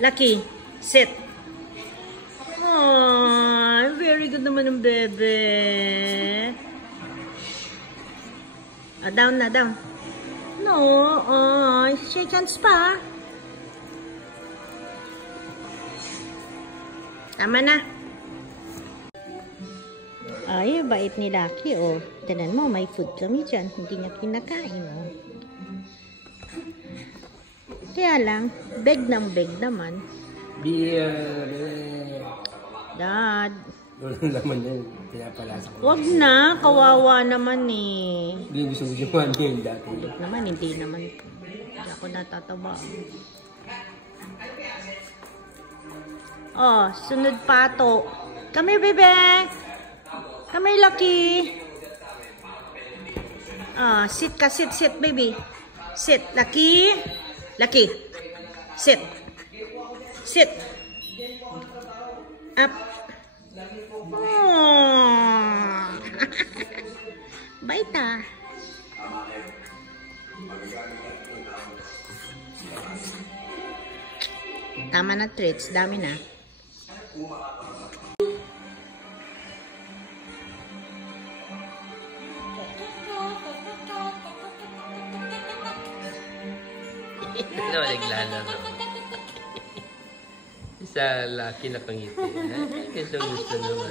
Lucky, sit. Oh, very good naman ng bebe. Down na, down. No, shake hands pa. Tama na. Ay, bait ni Lucky, oh. Tignan mo, may food kami dyan. Hindi niya kinakain, oh. Kaya lang, beg ng beg naman. Dad. Wala naman yun. Pinapalasa ko. Wag na, kawawa naman eh. Hindi gusto mo siya yun dati. Naman, hindi naman. Hindi ako natatawa. Oh, sunod pato. Come here, bebe. Come here, Lucky. Sit ka, sit, baby. Sit, Lucky. Lucky. Sit. Sit. Up. Oh. Bait ah. Tama na treats, dami na. Ano naglalaro? Isa Lucky na pangiti. Gusto naman.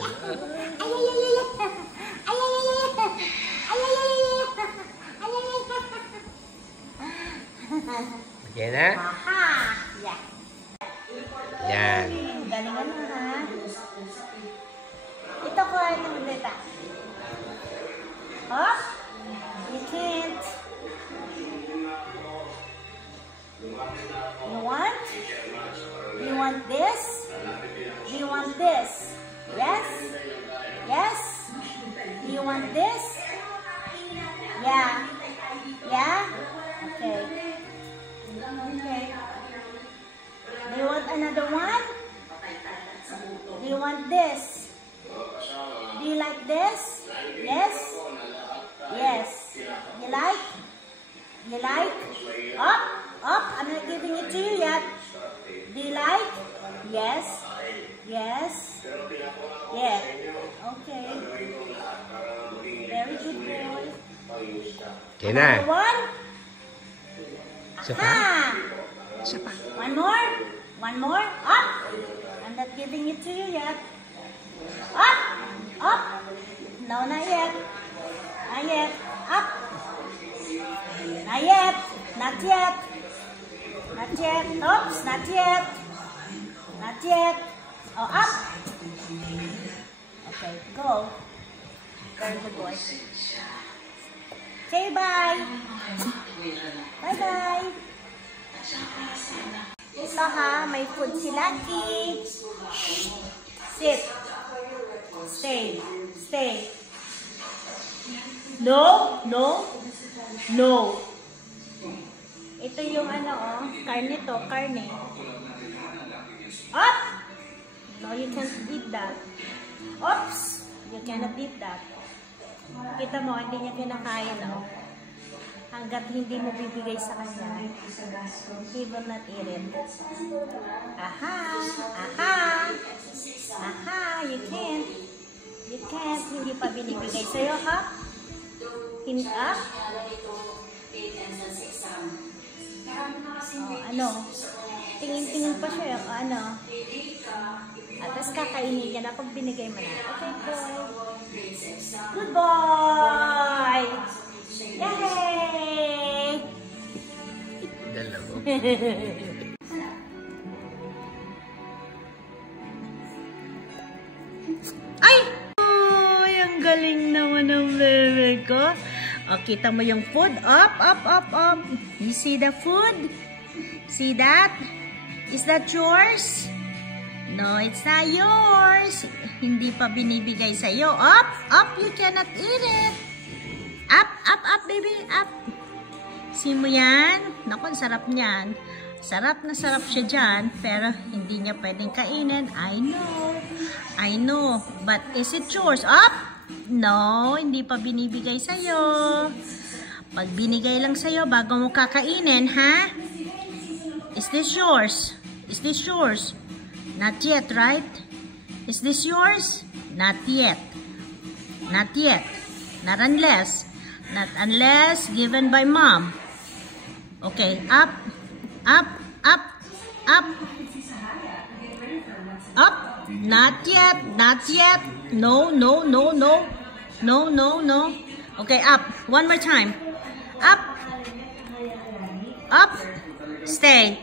Okay na? Yan. Galingan mo ha. Ito ko ay naglita. Oh? You can't. You want? You want this? Do you want this? Yes? Yes? Do you want this? Yeah? Yeah? Okay. Okay. Do you want another one? Do you want this? Do you like this? Yes? Yes. You like? You like? Up? Up? I'm not giving it to you yet. Do you like? Yes? Yes? Yeah. Okay. Very good boy. Okay na. Another one? Isa pa? Aha! Isa pa. One more? One more? Up! I'm not giving it to you yet. Up! Up! No, not yet. Not yet. Up! Not yet. Not yet. Not yet. Oops, not yet. Not yet. Oh, up! Okay, go. Very good boy. Say bye. Bye-bye. Ito ha, may food si Lucky. Sit. Stay. Stay. No, no, no. Ito yung ano oh, karne to, karne. Up! No, you can't eat that. Oops! You cannot eat that. Kita mo, hindi niya kinakain oh. Hanggat hindi mo bibigay sa kanya, he will not eat it. Aha! Aha! Aha! You can't. You can't. Hindi pa binibigay sa'yo, ha? Hindi, ah? Oh, ano? Tingin-tingin pa siya, ano? At tapos kakainin niya na pag binigay mo na. Okay, boy. Good boy! Yay! Dalawa. Ay! Ay, ang galing naman ng bebe ko. O, kita mo yung food. Up, up, up, up. You see the food? See that? Is that yours? No, it's not yours. Hindi pa binibigay sa'yo. Up, up. You cannot eat it. Up, up, up, baby. Up. See mo yan? Naku, sarap niyan. Sarap na sarap siya dyan. Pero hindi niya pwedeng kainin. I know. I know. But is it yours? Up? No, hindi pa binibigay sa'yo. Pag binigay lang sa'yo bago mo kakainin, ha? Is this yours? Is this yours? Not yet, right? Is this yours? Not yet. Not yet. Not unless. Not unless given by mom. Okay, up, up, up, up. Up. Not yet. Not yet. No, no, no, no. No, no, no. Okay, up. One more time. Up. Up. Stay.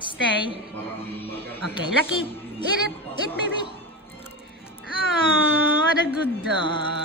Stay. Okay, Lucky. Eat it. Eat, baby. Oh, what a good dog.